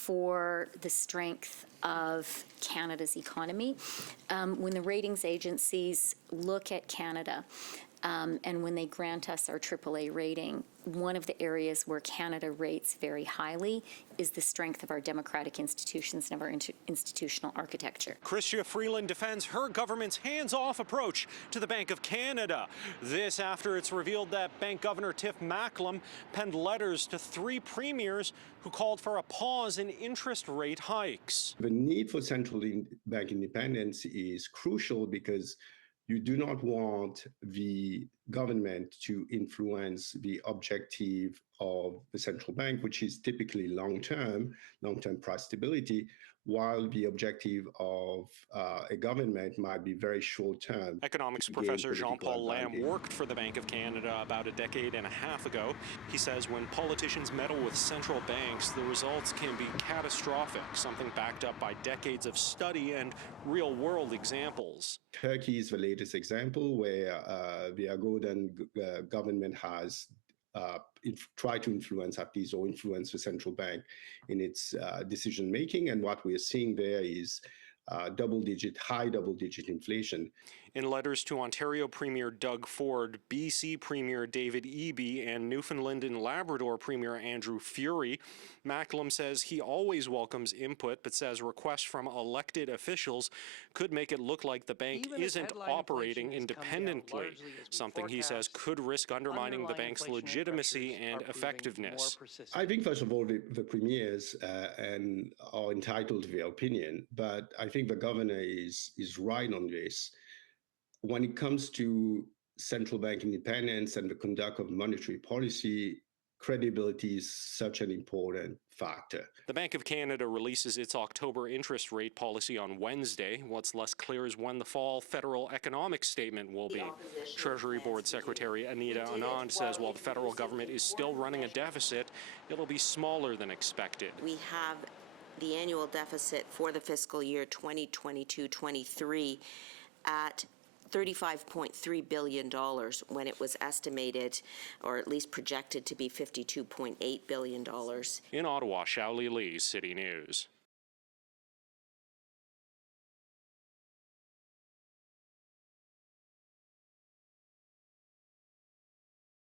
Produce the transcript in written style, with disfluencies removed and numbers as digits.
for the strength of Canada's economy. When the ratings agencies look at Canada, and when they grant us our AAA rating, one of the areas where Canada rates very highly is the strength of our democratic institutions and of our institutional architecture. Chrystia Freeland defends her government's hands-off approach to the Bank of Canada. This after it's revealed that Bank Governor Tiff Macklem penned letters to 3 premiers who called for a pause in interest rate hikes. The need for central bank independence is crucial because you do not want the government to influence the objective of the central bank, which is typically long-term price stability, while the objective of a government might be very short-term. Economics professor Jean-Paul Lamb worked for the Bank of Canada about a decade and a half ago. He says when politicians meddle with central banks, the results can be catastrophic, something backed up by decades of study and real-world examples. Turkey is the latest example where the Erdogan government has tried to influence at least or influence the central bank in its decision making, and what we're seeing there is high double-digit inflation. In letters to Ontario Premier Doug Ford, BC Premier David Eby, and Newfoundland and Labrador Premier Andrew Furey, Macklem says he always welcomes input, but says requests from elected officials could make it look like the bank isn't operating independently, something he says could risk undermining the bank's legitimacy and effectiveness. I think, first of all, the premiers are entitled to their opinion, but I think the governor is right on this. When it comes to central bank independence and the conduct of monetary policy, credibility is such an important factor. The Bank of Canada releases its October interest rate policy on Wednesday. What's less clear is when the fall federal economic statement will be. Treasury Board Secretary Anita Anand says while the federal government is still running a deficit, it'll be smaller than expected. We have the annual deficit for the fiscal year 2022-23 at $35.3 billion when it was estimated, or at least projected to be $52.8 billion. In Ottawa, Xiaoli Li, City News.